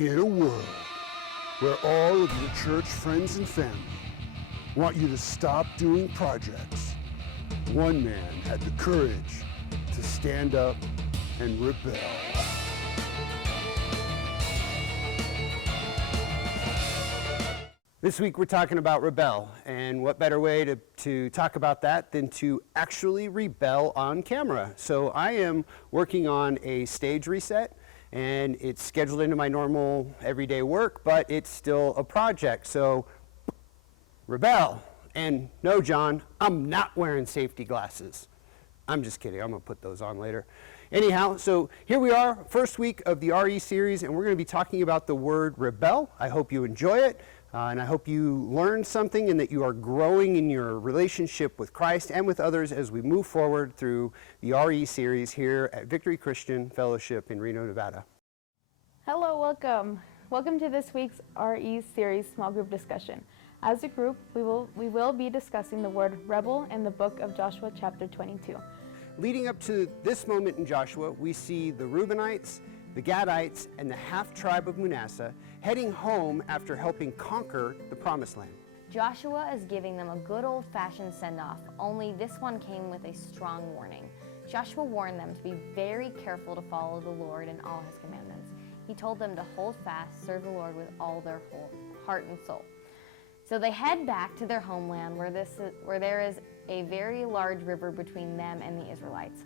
In a world where all of your church friends and family want you to stop doing projects, one man had the courage to stand up and rebel. This week we're talking about rebel, and what better way to talk about that than to actually rebel on camera. So I am working on a stage reset, and it's scheduled into my normal everyday work, but it's still a project, so rebel. And no, John, I'm not wearing safety glasses. I'm just kidding, I'm gonna put those on later. Anyhow, so here we are, first week of the RE series, and we're gonna be talking about the word rebel. I hope you enjoy it. And I hope you learned something and that you are growing in your relationship with Christ and with others as we move forward through the RE series here at Victory Christian Fellowship in Reno, Nevada. Hello, welcome. Welcome to this week's RE series small group discussion. As a group, we will be discussing the word rebel in the book of Joshua chapter 22. Leading up to this moment in Joshua, we see the Reubenites, the Gadites, and the half-tribe of Manasseh heading home after helping conquer the Promised Land. Joshua is giving them a good old-fashioned send-off, only this one came with a strong warning. Joshua warned them to be very careful to follow the Lord in all his commandments. He told them to hold fast, serve the Lord with all their whole heart and soul. So they head back to their homeland where there is a very large river between them and the Israelites.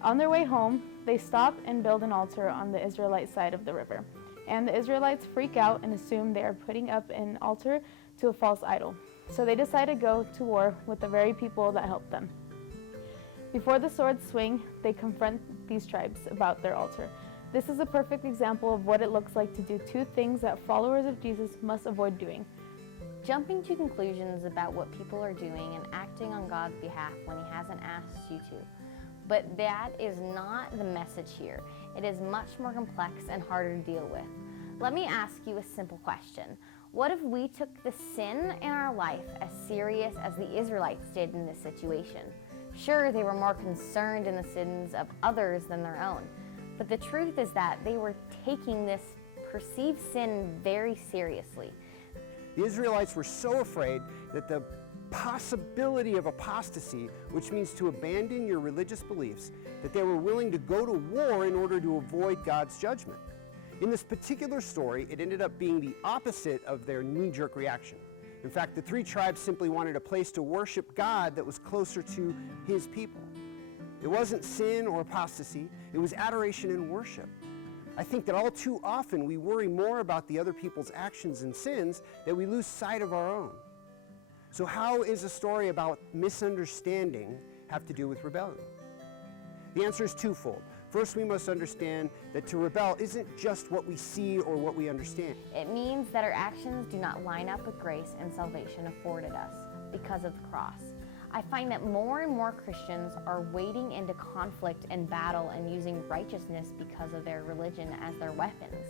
On their way home, they stop and build an altar on the Israelite side of the river. And the Israelites freak out and assume they are putting up an altar to a false idol. So they decide to go to war with the very people that helped them. Before the swords swing, they confront these tribes about their altar. This is a perfect example of what it looks like to do two things that followers of Jesus must avoid doing. Jumping to conclusions about what people are doing and acting on God's behalf when he hasn't asked you to. But that is not the message here. It is much more complex and harder to deal with. Let me ask you a simple question. What if we took the sin in our life as serious as the Israelites did in this situation? Sure, they were more concerned in the sins of others than their own. But the truth is that they were taking this perceived sin very seriously. The Israelites were so afraid that the possibility of apostasy, which means to abandon your religious beliefs, that they were willing to go to war in order to avoid God's judgment. In this particular story, it ended up being the opposite of their knee-jerk reaction. In fact, the three tribes simply wanted a place to worship God that was closer to his people. It wasn't sin or apostasy, it was adoration and worship. I think that all too often we worry more about the other people's actions and sins that we lose sight of our own. So how is a story about misunderstanding have to do with rebellion? The answer is twofold. First, we must understand that to rebel isn't just what we see or what we understand. It means that our actions do not line up with grace and salvation afforded us because of the cross. I find that more and more Christians are wading into conflict and battle and using righteousness because of their religion as their weapons.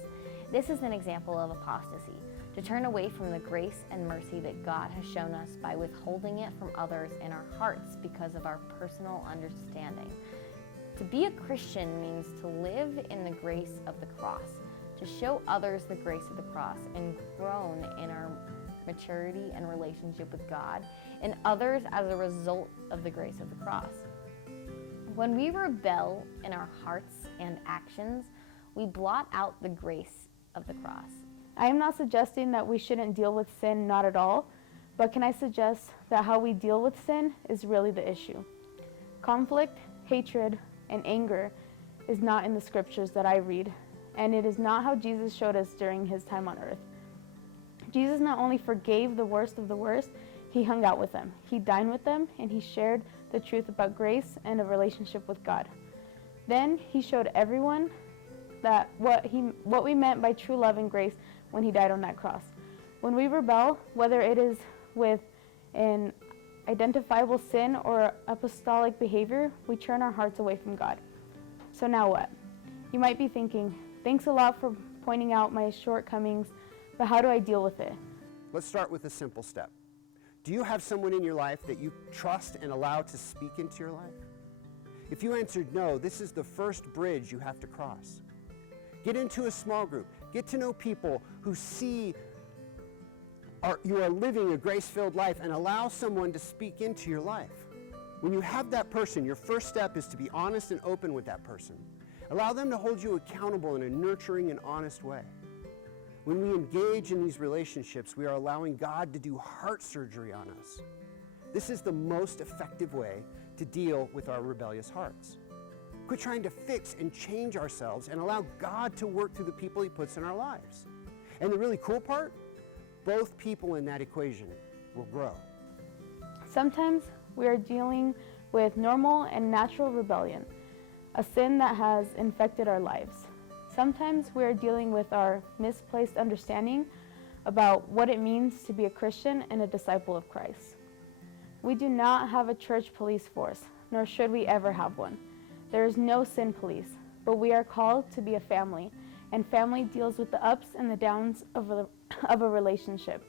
This is an example of apostasy. To turn away from the grace and mercy that God has shown us by withholding it from others in our hearts because of our personal understanding. To be a Christian means to live in the grace of the cross, to show others the grace of the cross and grown in our maturity and relationship with God and others as a result of the grace of the cross. When we rebel in our hearts and actions, we blot out the grace of the cross. I am not suggesting that we shouldn't deal with sin, not at all, but can I suggest that how we deal with sin is really the issue. Conflict, hatred, and anger is not in the scriptures that I read, and it is not how Jesus showed us during his time on earth. Jesus not only forgave the worst of the worst, he hung out with them, he dined with them, and he shared the truth about grace and a relationship with God. Then he showed everyone that what we meant by true love and grace when he died on that cross. When we rebel, whether it is with an identifiable sin or apostolic behavior, we turn our hearts away from God. So now what? You might be thinking, thanks a lot for pointing out my shortcomings, but how do I deal with it? Let's start with a simple step. Do you have someone in your life that you trust and allow to speak into your life? If you answered no, this is the first bridge you have to cross. Get into a small group. Get to know people who see you are living a grace-filled life, and allow someone to speak into your life. When you have that person, your first step is to be honest and open with that person. Allow them to hold you accountable in a nurturing and honest way. When we engage in these relationships, we are allowing God to do heart surgery on us. This is the most effective way to deal with our rebellious hearts. Quit trying to fix and change ourselves and allow God to work through the people He puts in our lives. And the really cool part, both people in that equation will grow. Sometimes we are dealing with normal and natural rebellion, a sin that has infected our lives. Sometimes we are dealing with our misplaced understanding about what it means to be a Christian and a disciple of Christ. We do not have a church police force, nor should we ever have one. There is no sin police, but we are called to be a family, and family deals with the ups and the downs of a relationship.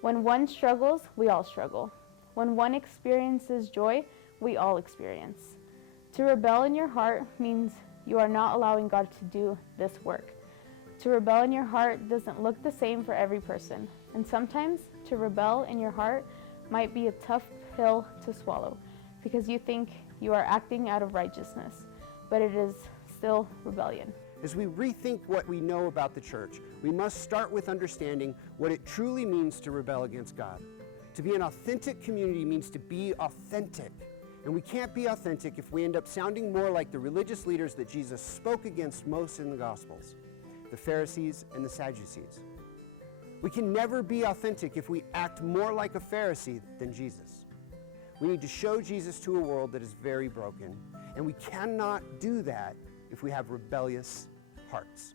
When one struggles, we all struggle. When one experiences joy, we all experience. To rebel in your heart means you are not allowing God to do this work. To rebel in your heart doesn't look the same for every person, and sometimes to rebel in your heart might be a tough pill to swallow because you think you are acting out of righteousness, but it is still rebellion. As we rethink what we know about the church, we must start with understanding what it truly means to rebel against God. To be an authentic community means to be authentic. And we can't be authentic if we end up sounding more like the religious leaders that Jesus spoke against most in the Gospels, the Pharisees and the Sadducees. We can never be authentic if we act more like a Pharisee than Jesus. We need to show Jesus to a world that is very broken, and we cannot do that if we have rebellious hearts.